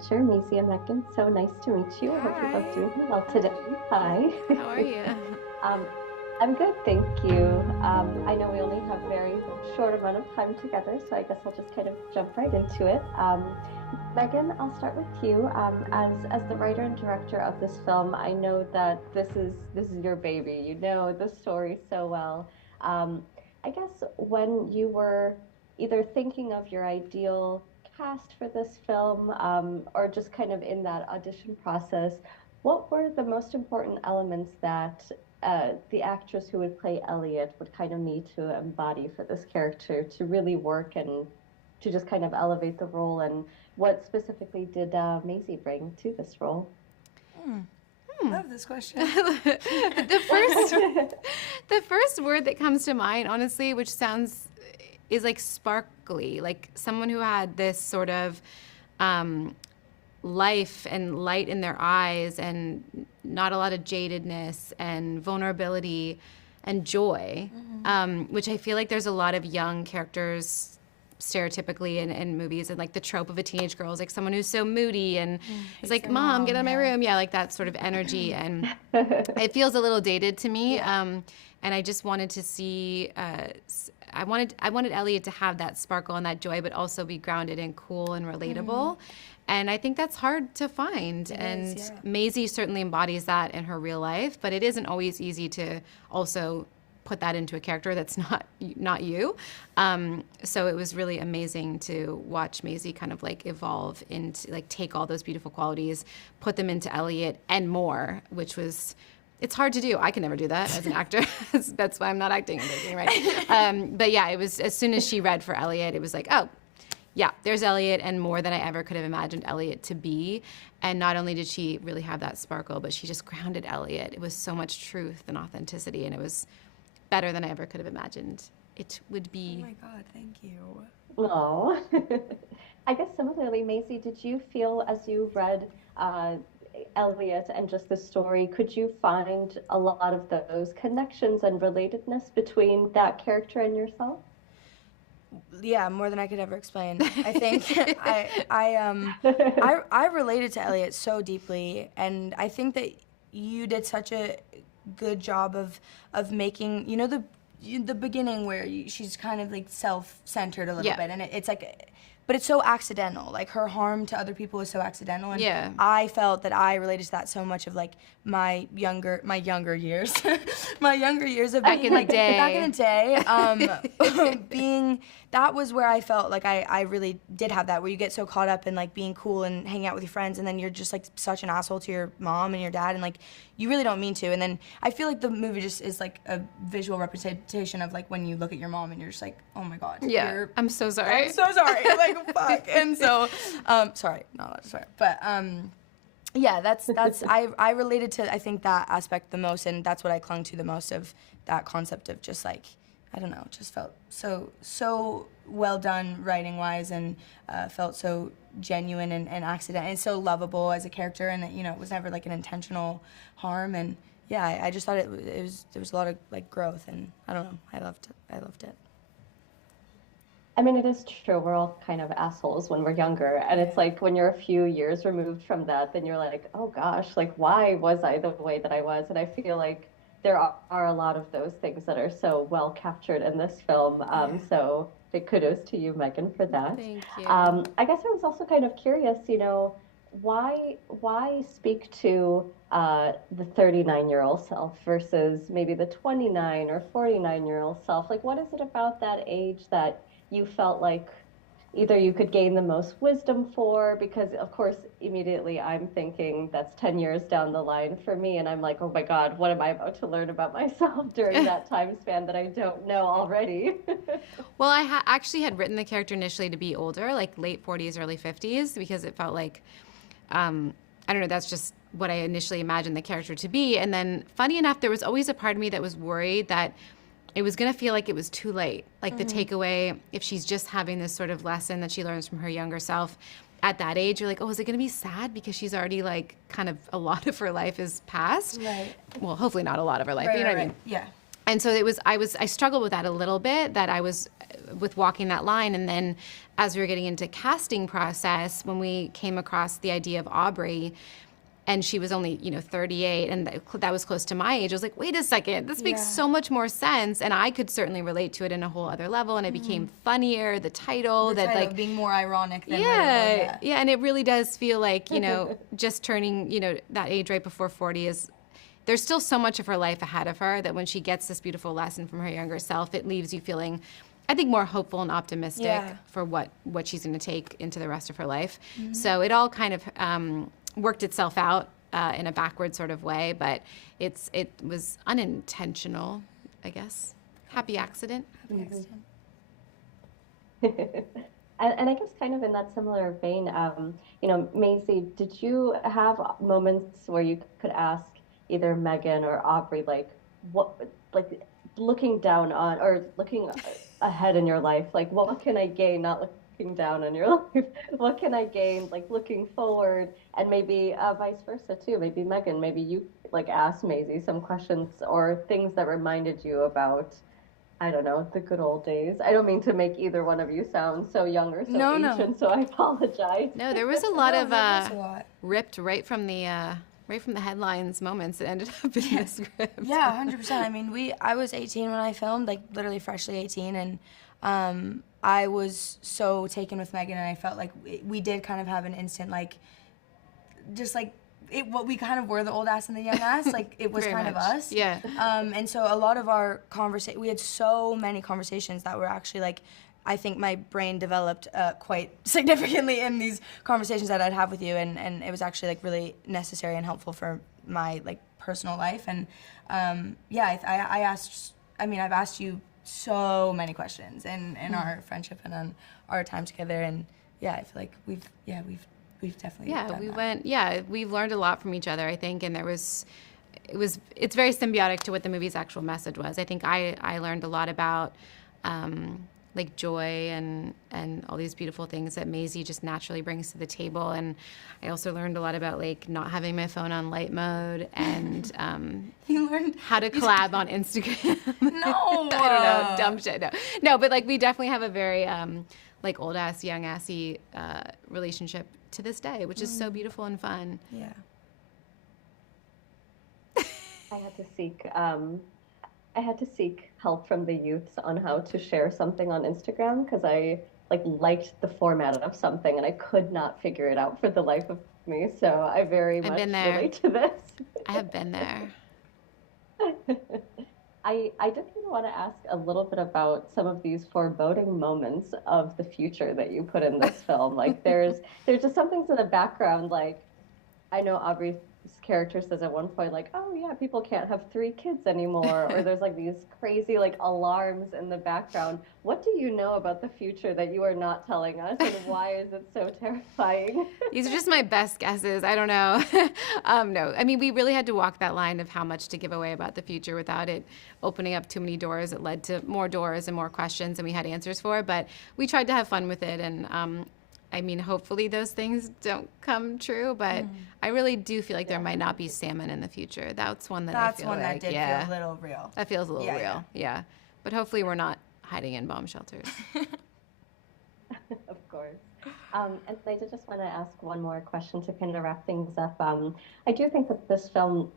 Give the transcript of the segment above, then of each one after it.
picture, Maisy and Megan. So nice to meet you. I hope you're both Hi. doing well today. Hi. How are you? um, I'm good, thank you. I know we only have very short amount of time together, so I guess I'll just kind of jump right into it. Megan, I'll start with you. As the writer and director of this film, I know that this is your baby. You know the story so well. Um, I guess when you were either thinking of your ideal cast for this film, or just kind of in that audition process, what were the most important elements that the actress who would play Elliot would kind of need to embody for this character to really work and to just kind of elevate the role? And what specifically did Maisie bring to this role? Love this question. the first the first word that comes to mind, honestly, which sounds is like sparkly, like someone who had this sort of life and light in their eyes and not a lot of jadedness and vulnerability and joy, which I feel like there's a lot of young characters stereotypically in movies, and like the trope of a teenage girl is like someone who's so moody and is like, mom, get out of my room. Yeah, like that sort of energy. And it feels a little dated to me. And I just wanted to see, I wanted Elliot to have that sparkle and that joy, but also be grounded and cool and relatable. And I think that's hard to find. Maisie certainly embodies that in her real life, but it isn't always easy to also put that into a character that's not you. So it was really amazing to watch Maisie kind of like evolve into, like, take all those beautiful qualities, put them into Elliot and more, which was, it's hard to do. I can never do that as an actor. That's why I'm not acting, right? But yeah, it was, as soon as she read for Elliot, it was like, oh, yeah, there's Elliot, and more than I ever could have imagined Elliot to be. And not only did she really have that sparkle, but she just grounded Elliot. It was so much truth and authenticity, and it was better than I ever could have imagined it would be. Oh my God, thank you. Oh, I guess similarly, Maisie, did you feel as you read Elliot and just the story, could you find a lot of those connections and relatedness between that character and yourself? Yeah, more than I could ever explain. I think I related to Elliot so deeply, and I think that you did such a good job of making, you know, the beginning where she's kind of like self-centered a little bit, and it's like, but it's so accidental. Like, her harm to other people is so accidental, and I felt that I related to that so much of like my younger years, my younger years of back being in the day. Back in the day, being, that was where I felt like I really did have that, where you get so caught up in like being cool and hanging out with your friends, and then you're just like such an asshole to your mom and your dad, and like you really don't mean to. And then I feel like the movie just is like a visual representation of like when you look at your mom and you're just like, oh my God. Yeah, I'm so sorry. I'm so sorry. Like, fuck. And so, sorry, not allowed to swear. But yeah, that's I related to, I think, that aspect the most, and that's what I clung to the most, of that concept of just like, I don't know, just felt so well done writing wise, and felt so genuine and accident, and so lovable as a character, and that, you know, it was never like an intentional harm. And yeah, I just thought there was a lot of like growth, and I don't know, I loved it. I mean, it is true. We're all kind of assholes when we're younger. And it's like when you're a few years removed from that, then you're like, oh gosh, like, why was I the way that I was? And I feel like there are a lot of those things that are so well captured in this film. So big kudos to you, Megan, for that. Thank you. I guess I was also kind of curious, you know, why speak to the 39-year-old self versus maybe the 29 or 49-year-old self? Like, what is it about that age that you felt like either you could gain the most wisdom for? Because of course, immediately I'm thinking that's 10 years down the line for me, and I'm like, oh my God, what am I about to learn about myself during that time span that I don't know already? Well, I actually had written the character initially to be older, like late 40s, early 50s, because it felt like, I don't know, that's just what I initially imagined the character to be. And then, funny enough, there was always a part of me that was worried that it was going to feel like it was too late. Like the takeaway, if she's just having this sort of lesson that she learns from her younger self at that age, you're like, oh, is it going to be sad because she's already like kind of a lot of her life is past? Right. Well, hopefully not a lot of her life, but you know what I mean? Yeah. And so I struggled with that a little bit, that I was with walking that line. And then as we were getting into casting process, when we came across the idea of Aubrey, and she was only, 38, and that was close to my age, I was like, wait a second, this makes so much more sense. And I could certainly relate to it in a whole other level. And it became funnier, the title, being more ironic than yeah. And it really does feel like, just turning, that age right before 40 is, there's still so much of her life ahead of her that when she gets this beautiful lesson from her younger self, it leaves you feeling, I think, more hopeful and optimistic for what she's going to take into the rest of her life. So it all kind of worked itself out in a backward sort of way, but it was unintentional, I guess. Happy accident. Happy accident. And I guess kind of in that similar vein, Maisie, did you have moments where you could ask either Megan or Aubrey, looking down on, or looking ahead in your life, what can I gain not looking down on your life? What can I gain, looking forward? And maybe vice versa too. Maybe Megan, maybe you asked Maisie some questions or things that reminded you about, I don't know, the good old days. I don't mean to make either one of you sound so young or so ancient, so I apologize. No, there was a lot of ripped right from the headlines moments that ended up in the script. Yeah, 100%. I mean, I was 18 when I filmed, literally freshly 18, and I was so taken with Megan, and I felt like we did kind of have an instant, what we kind of were, the old ass and the young ass, it was kind of us. Yeah. And so a lot of our we had so many conversations that were actually I think my brain developed quite significantly in these conversations that I'd have with you, and it was actually really necessary and helpful for my personal life. And I've asked you so many questions in our friendship and on our time together, and I feel like we've definitely done that. We've learned a lot from each other, I think, and it's very symbiotic to what the movie's actual message was. I think I learned a lot about joy and all these beautiful things that Maisie just naturally brings to the table. And I also learned a lot about not having my phone on light mode, and you learned how to collab on Instagram. No, I don't know, dumb shit. No, but we definitely have a very old ass, young assy relationship to this day, which is so beautiful and fun. Yeah. I had to seek help from the youths on how to share something on Instagram, because I liked the format of something and I could not figure it out for the life of me. So I very much relate to this. I have been there. I did want to ask a little bit about some of these foreboding moments of the future that you put in this film. There's just some things in the background, I know Aubrey's character says at one point, oh yeah, people can't have 3 kids anymore, or there's these crazy alarms in the background. What do you know about the future that you are not telling us, and why is it so terrifying? These are just my best guesses. I don't know. No, I mean, we really had to walk that line of how much to give away about the future without it opening up too many doors. It led to more doors and more questions than we had answers for, but we tried to have fun with it. And I mean, hopefully those things don't come true, but I really do feel like there might not be salmon in the future. That's one that I feel like, that did feel a little real. That feels a little real, yeah. But hopefully we're not hiding in bomb shelters. Of course. And I did just want to ask one more question to kind of wrap things up. I do think that this film,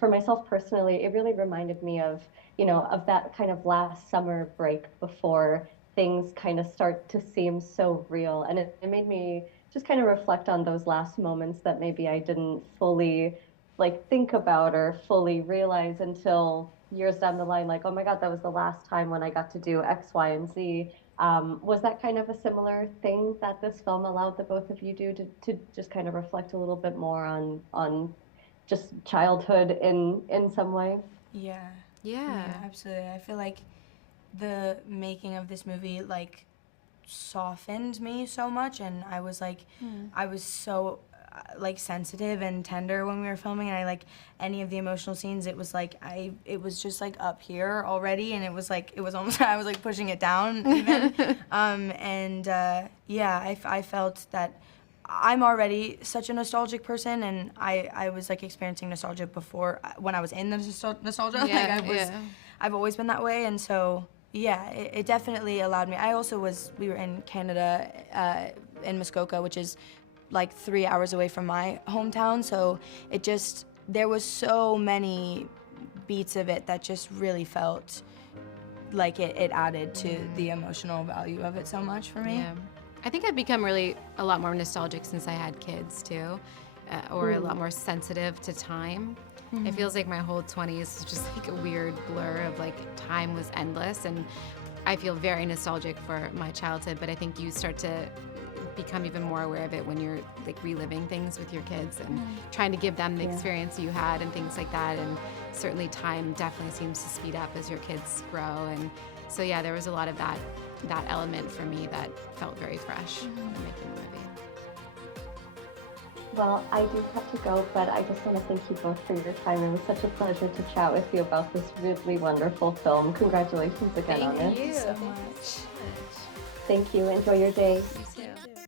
for myself personally, it really reminded me of, of that kind of last summer break before things kind of start to seem so real. And it made me just kind of reflect on those last moments that maybe I didn't fully think about or fully realize until years down the line, oh my God, that was the last time when I got to do X, Y, and Z. Was that kind of a similar thing that this film allowed the both of you to just kind of reflect a little bit more on just childhood in some way? Yeah, Yeah, absolutely. I feel like the making of this movie softened me so much, and I was I was so sensitive and tender when we were filming, and any of the emotional scenes, it was it was just up here already, and it was almost I was pushing it down even. I felt that I'm already such a nostalgic person, and I was experiencing nostalgia before when I was in the nostalgia. I've always been that way, and so yeah, it definitely allowed me. We were in Canada, in Muskoka, which is like 3 hours away from my hometown, so there was so many beats of it that just really felt like it added to the emotional value of it so much for me. Yeah. I think I've become really a lot more nostalgic since I had kids too, or a lot more sensitive to time. It feels like my whole 20s was just like a weird blur of like time was endless, and I feel very nostalgic for my childhood, but I think you start to become even more aware of it when you're like reliving things with your kids and trying to give them the experience you had and things like that. And certainly time definitely seems to speed up as your kids grow, and so yeah, there was a lot of that element for me that felt very fresh in making the movie. Well, I do have to go, but I just want to thank you both for your time. It was such a pleasure to chat with you about this really wonderful film. Congratulations again on it. Thank you so much. Thank you. Enjoy your day. You too.